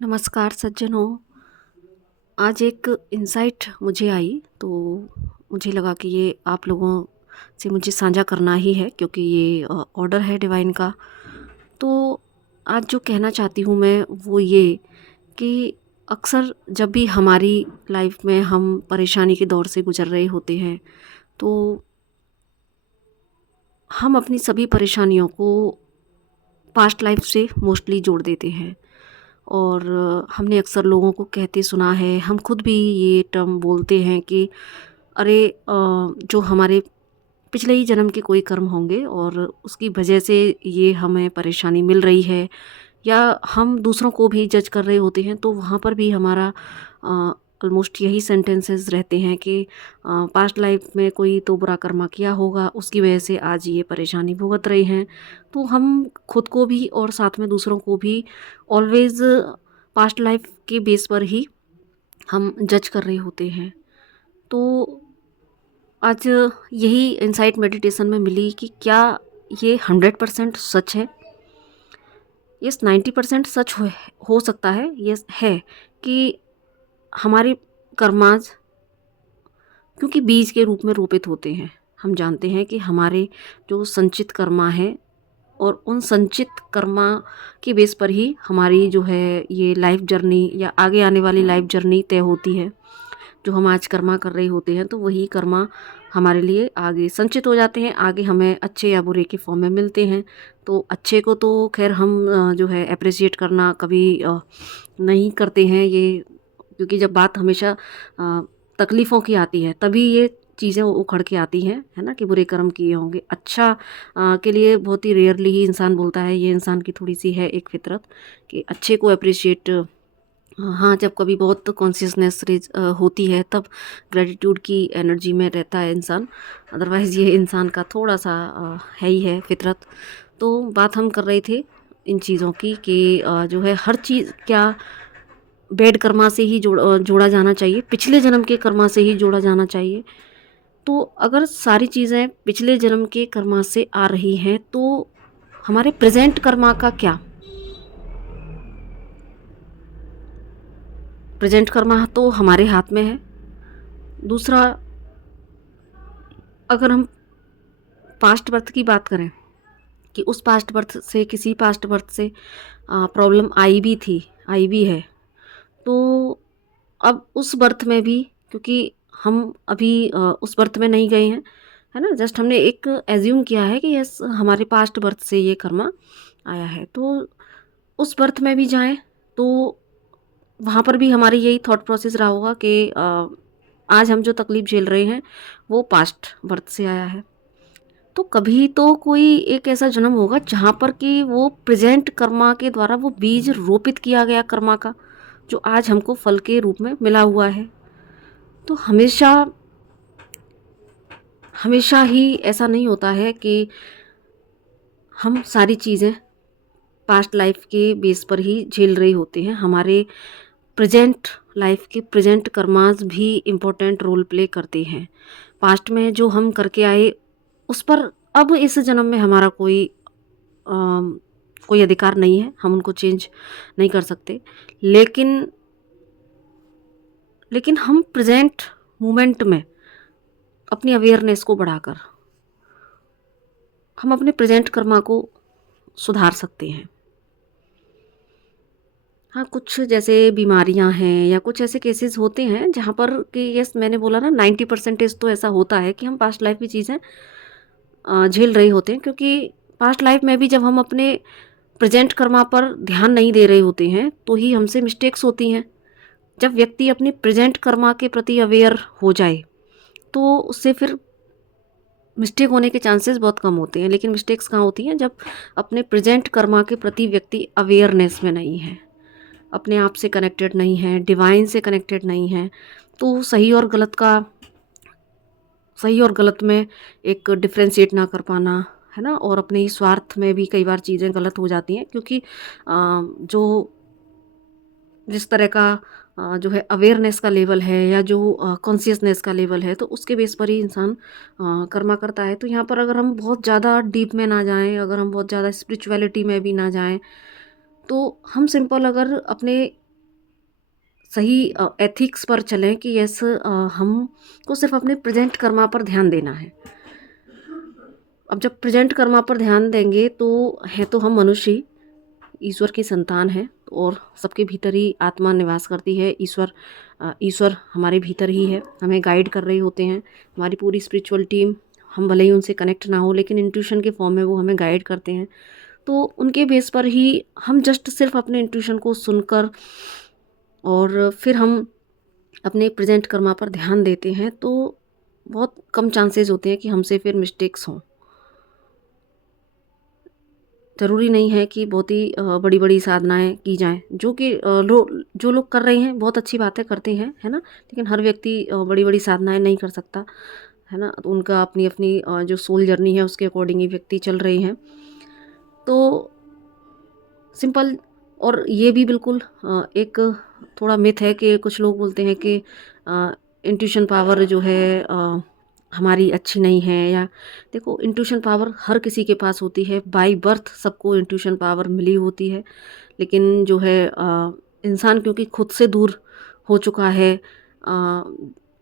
नमस्कार सज्जनों। आज एक इंसाइट मुझे आई तो मुझे लगा कि ये आप लोगों से मुझे साझा करना ही है, क्योंकि ये ऑर्डर है डिवाइन का। तो आज जो कहना चाहती हूँ मैं वो ये कि अक्सर जब भी हमारी लाइफ में हम परेशानी के दौर से गुजर रहे होते हैं तो हम अपनी सभी परेशानियों को पास्ट लाइफ से मोस्टली जोड़ देते हैं। और हमने अक्सर लोगों को कहते सुना है, हम खुद भी ये टर्म बोलते हैं कि अरे जो हमारे पिछले ही जन्म के कोई कर्म होंगे और उसकी वजह से ये हमें परेशानी मिल रही है, या हम दूसरों को भी जज कर रहे होते हैं तो वहाँ पर भी हमारा ऑलमोस्ट यही सेंटेंसेस रहते हैं कि पास्ट लाइफ में कोई तो बुरा कर्मा किया होगा, उसकी वजह से आज ये परेशानी भुगत रहे हैं। तो हम खुद को भी और साथ में दूसरों को भी ऑलवेज़ पास्ट लाइफ के बेस पर ही हम जज कर रहे होते हैं। तो आज यही इंसाइट मेडिटेशन में मिली कि क्या ये 100% सच है। यस, 90% सच हो सकता है। यस है कि हमारे कर्माज क्योंकि बीज के रूप में रोपित होते हैं। हम जानते हैं कि हमारे जो संचित कर्मा है और उन संचित कर्मा के बेस पर ही हमारी जो है ये लाइफ जर्नी या आगे आने वाली लाइफ जर्नी तय होती है। जो हम आज कर्मा कर रहे होते हैं तो वही कर्मा हमारे लिए आगे संचित हो जाते हैं, आगे हमें अच्छे या बुरे के फॉर्म में मिलते हैं। तो अच्छे को तो खैर हम जो है अप्रिशिएट करना कभी नहीं करते हैं ये, क्योंकि जब बात हमेशा तकलीफ़ों की आती है तभी ये चीज़ें उखड़ के आती हैं, है ना, कि बुरे कर्म किए होंगे। अच्छा के लिए बहुत ही रेयरली ही इंसान बोलता है, ये इंसान की थोड़ी सी है एक फितरत कि अच्छे को अप्रिशिएट। हाँ, जब कभी बहुत कॉन्शियसनेस होती है तब ग्रेटिट्यूड की एनर्जी में रहता है इंसान। अदरवाइज़ ये इंसान का थोड़ा सा है ही है फितरत। तो बात हम कर रहे थे इन चीज़ों की कि जो है हर चीज़ क्या बैड कर्मा से ही जोड़ा जाना चाहिए, पिछले जन्म के कर्मा से ही जोड़ा जाना चाहिए। तो अगर सारी चीज़ें पिछले जन्म के कर्मा से आ रही हैं तो हमारे प्रेजेंट कर्मा का क्या? प्रेजेंट कर्मा तो हमारे हाथ में है। दूसरा, अगर हम पास्ट बर्थ की बात करें कि उस पास्ट बर्थ से किसी पास्ट बर्थ से प्रॉब्लम आई भी है, तो अब उस बर्थ में भी, क्योंकि हम अभी उस बर्थ में नहीं गए हैं, है ना, जस्ट हमने एक एज्यूम किया है कि यस हमारे पास्ट बर्थ से ये कर्मा आया है। तो उस बर्थ में भी जाएं तो वहाँ पर भी हमारी यही थॉट प्रोसेस रहा होगा कि आज हम जो तकलीफ़ झेल रहे हैं वो पास्ट बर्थ से आया है। तो कभी तो कोई एक ऐसा जन्म होगा जहाँ पर कि वो प्रेजेंट कर्मा के द्वारा वो बीज रोपित किया गया कर्मा का, जो आज हमको फल के रूप में मिला हुआ है। तो हमेशा हमेशा ही ऐसा नहीं होता है कि हम सारी चीज़ें पास्ट लाइफ के बेस पर ही झेल रहे होते हैं। हमारे प्रेजेंट लाइफ के प्रेजेंट कर्मास भी इम्पोर्टेंट रोल प्ले करते हैं। पास्ट में जो हम करके आए उस पर अब इस जन्म में हमारा कोई अधिकार नहीं है, हम उनको चेंज नहीं कर सकते। लेकिन लेकिन हम प्रेजेंट मोमेंट में अपनी अवेयरनेस को बढ़ाकर हम अपने प्रेजेंट कर्मा को सुधार सकते हैं। हाँ, कुछ जैसे बीमारियां हैं या कुछ ऐसे केसेस होते हैं जहाँ पर कि यस मैंने बोला ना 90% तो ऐसा होता है कि हम पास्ट लाइफ की चीज़ें झेल रहे होते हैं, क्योंकि पास्ट लाइफ में भी जब हम अपने प्रेजेंट कर्मा पर ध्यान नहीं दे रहे होते हैं तो ही हमसे मिस्टेक्स होती हैं। जब व्यक्ति अपनी प्रेजेंट कर्मा के प्रति अवेयर हो जाए तो उससे फिर मिस्टेक होने के चांसेस बहुत कम होते हैं। लेकिन मिस्टेक्स कहाँ होती हैं? जब अपने प्रेजेंट कर्मा के प्रति व्यक्ति अवेयरनेस में नहीं है, अपने आप से कनेक्टेड नहीं है, डिवाइन से कनेक्टेड नहीं है। तो सही और गलत में एक डिफ्रेंशिएट ना कर पाना, है ना, और अपने ही स्वार्थ में भी कई बार चीज़ें गलत हो जाती हैं, क्योंकि जो जिस तरह का जो है अवेयरनेस का लेवल है या जो कॉन्शियसनेस का लेवल है तो उसके बेस पर ही इंसान कर्मा करता है। तो यहाँ पर अगर हम बहुत ज़्यादा डीप में ना जाएं, अगर हम बहुत ज़्यादा स्पिरिचुअलिटी में भी ना जाएं, तो हम सिंपल अगर अपने सही एथिक्स पर चलें कि यस हमको सिर्फ अपने प्रेजेंट कर्मा पर ध्यान देना है। अब जब प्रेजेंट कर्मा पर ध्यान देंगे तो है तो हम मनुष्य ही, ईश्वर की संतान है और सबके भीतर ही आत्मा निवास करती है। ईश्वर हमारे भीतर ही है, हमें गाइड कर रहे होते हैं। हमारी पूरी स्पिरिचुअल टीम, हम भले ही उनसे कनेक्ट ना हो लेकिन इंट्यूशन के फॉर्म में वो हमें गाइड करते हैं। तो उनके बेस पर ही हम जस्ट सिर्फ अपने इंट्यूशन को सुनकर और फिर हम अपने प्रेजेंट कर्मा पर ध्यान देते हैं तो बहुत कम चांसेस होते हैं कि हमसे फिर मिस्टेक्स हों। ज़रूरी नहीं है कि बहुत ही बड़ी बड़ी साधनाएं की जाएं, जो कि जो लोग कर रहे हैं बहुत अच्छी बातें करते हैं, है ना। लेकिन हर व्यक्ति बड़ी बड़ी साधनाएं नहीं कर सकता, है ना। तो उनका अपनी अपनी जो सोल जर्नी है उसके अकॉर्डिंग ही व्यक्ति चल रहे हैं। तो सिंपल, और ये भी बिल्कुल एक थोड़ा मिथ है कि कुछ लोग बोलते हैं कि इंट्यूशन पावर जो है हमारी अच्छी नहीं है। या देखो, इंट्यूशन पावर हर किसी के पास होती है, बाय बर्थ सबको इंट्यूशन पावर मिली होती है। लेकिन जो है इंसान क्योंकि खुद से दूर हो चुका है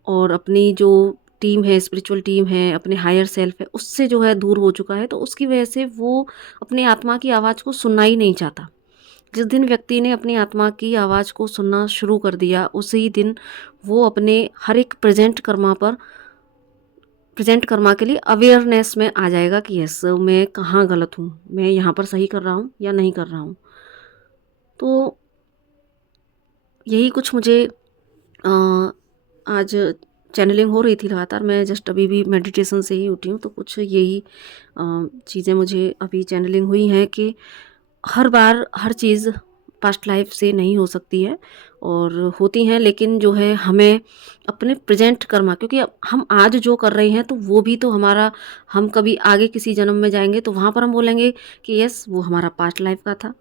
और अपनी जो टीम है, स्पिरिचुअल टीम है, अपने हायर सेल्फ है, उससे जो है दूर हो चुका है, तो उसकी वजह से वो अपनी आत्मा की आवाज़ को सुनना ही नहीं चाहता। जिस दिन व्यक्ति ने अपनी आत्मा की आवाज़ को सुनना शुरू कर दिया, उसी दिन वो अपने हर एक प्रेजेंट कर्मा के लिए अवेयरनेस में आ जाएगा कि यस, मैं कहाँ गलत हूँ, मैं यहाँ पर सही कर रहा हूँ या नहीं कर रहा हूँ। तो यही कुछ मुझे आज चैनलिंग हो रही थी लगातार, मैं जस्ट अभी भी मेडिटेशन से ही उठी हूँ, तो कुछ यही चीज़ें मुझे अभी चैनलिंग हुई हैं कि हर बार हर चीज़ पास्ट लाइफ से नहीं हो सकती है और होती हैं, लेकिन जो है हमें अपने प्रेजेंट कर्मा, क्योंकि अब हम आज जो कर रहे हैं तो वो भी तो हमारा, हम कभी आगे किसी जन्म में जाएंगे तो वहाँ पर हम बोलेंगे कि यस, वो हमारा पास्ट लाइफ का था।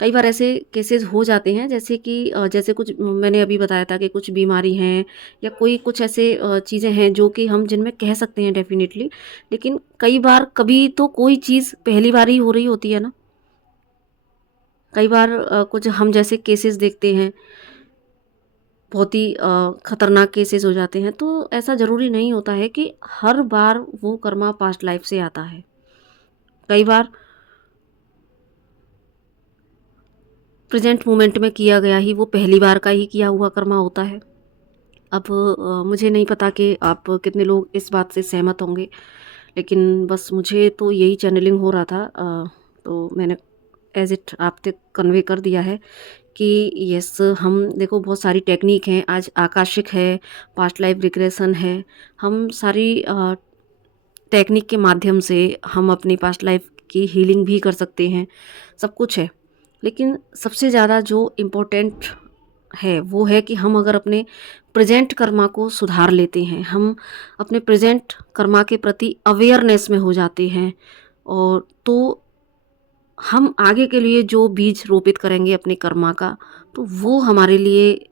कई बार ऐसे केसेस हो जाते हैं, जैसे कि जैसे कुछ मैंने अभी बताया था कि कुछ बीमारी हैं या कोई कुछ ऐसे चीज़ें हैं जो कि हम जिनमें कह सकते हैं डेफिनेटली, लेकिन कई बार कभी तो कोई चीज़ पहली बार ही हो रही होती है ना। कई बार कुछ हम जैसे केसेस देखते हैं, बहुत ही खतरनाक केसेस हो जाते हैं, तो ऐसा ज़रूरी नहीं होता है कि हर बार वो कर्मा पास्ट लाइफ से आता है। कई बार प्रेजेंट मोमेंट में किया गया ही वो पहली बार का ही किया हुआ कर्मा होता है। अब मुझे नहीं पता कि आप कितने लोग इस बात से सहमत होंगे, लेकिन बस मुझे तो यही चैनलिंग हो रहा था, तो मैंने एज इट आप तक कन्वे कर दिया है कि यस, हम देखो बहुत सारी टेक्निक हैं, आज आकाशिक है, पास्ट लाइफ रिग्रेशन है, हम सारी टेक्निक के माध्यम से हम अपनी पास्ट लाइफ की हीलिंग भी कर सकते हैं, सब कुछ है। लेकिन सबसे ज़्यादा जो इम्पोर्टेंट है वो है कि हम अगर अपने प्रेजेंट कर्मा को सुधार लेते हैं, हम अपने प्रेजेंट कर्मा के प्रति अवेयरनेस में हो जाते हैं, और तो हम आगे के लिए जो बीज रोपित करेंगे अपने कर्मा का, तो वो हमारे लिए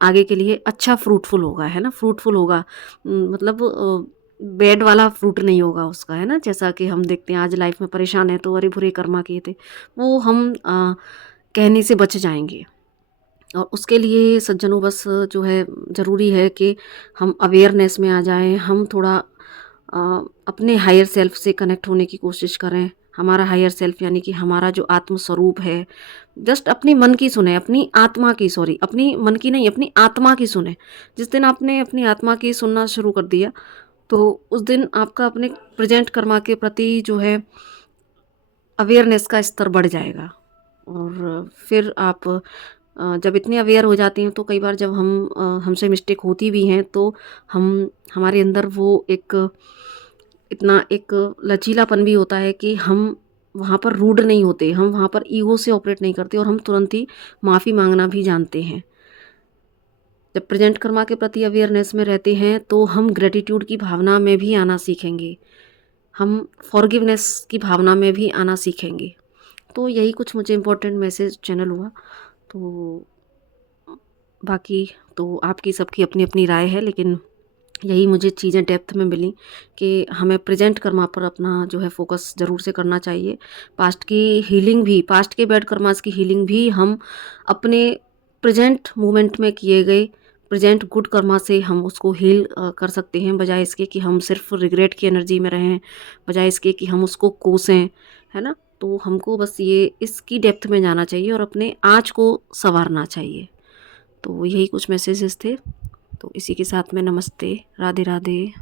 आगे के लिए अच्छा फ्रूटफुल होगा, है ना। फ्रूटफुल होगा, मतलब बैड वाला फ्रूट नहीं होगा उसका, है ना। जैसा कि हम देखते हैं आज लाइफ में परेशान है तो अरे बुरे कर्मा किए थे, वो हम कहने से बच जाएंगे। और उसके लिए सज्जनों बस जो है ज़रूरी है कि हम अवेयरनेस में आ जाएं, हम थोड़ा अपने हायर सेल्फ से कनेक्ट होने की कोशिश करें। हमारा हायर सेल्फ यानी कि हमारा जो आत्म स्वरूप है, जस्ट अपनी मन की सुने, अपनी आत्मा की, सॉरी अपनी मन की नहीं, अपनी आत्मा की सुने। जिस दिन आपने अपनी आत्मा की सुनना शुरू कर दिया तो उस दिन आपका अपने प्रेजेंट कर्मा के प्रति जो है अवेयरनेस का स्तर बढ़ जाएगा। और फिर आप जब इतने अवेयर हो जाते हैं तो कई बार जब हमसे मिस्टेक होती भी हैं तो हम हमारे अंदर वो एक इतना एक लचीलापन भी होता है कि हम वहाँ पर रूड नहीं होते, हम वहाँ पर ईगो से ऑपरेट नहीं करते और हम तुरंत ही माफ़ी मांगना भी जानते हैं। जब प्रेजेंट कर्मा के प्रति अवेयरनेस में रहते हैं तो हम ग्रेटिट्यूड की भावना में भी आना सीखेंगे, हम फॉरगिवनेस की भावना में भी आना सीखेंगे। तो यही कुछ मुझे इम्पोर्टेंट मैसेज चैनल हुआ। तो बाकी तो आपकी सबकी अपनी अपनी राय है, लेकिन यही मुझे चीज़ें डेप्थ में मिली कि हमें प्रेजेंट कर्मा पर अपना जो है फोकस ज़रूर से करना चाहिए। पास्ट की हीलिंग भी, पास्ट के बैड कर्मास की हीलिंग भी हम अपने प्रेजेंट मोमेंट में किए गए प्रेजेंट गुड कर्मा से हम उसको हील कर सकते हैं, बजाय इसके कि हम सिर्फ रिग्रेट की एनर्जी में रहें, बजाय इसके कि हम उसको कोसें, है ना। तो हमको बस ये इसकी डेप्थ में जाना चाहिए और अपने आज को संवारना चाहिए। तो यही कुछ मैसेजेस थे। तो इसी के साथ में नमस्ते, राधे राधे।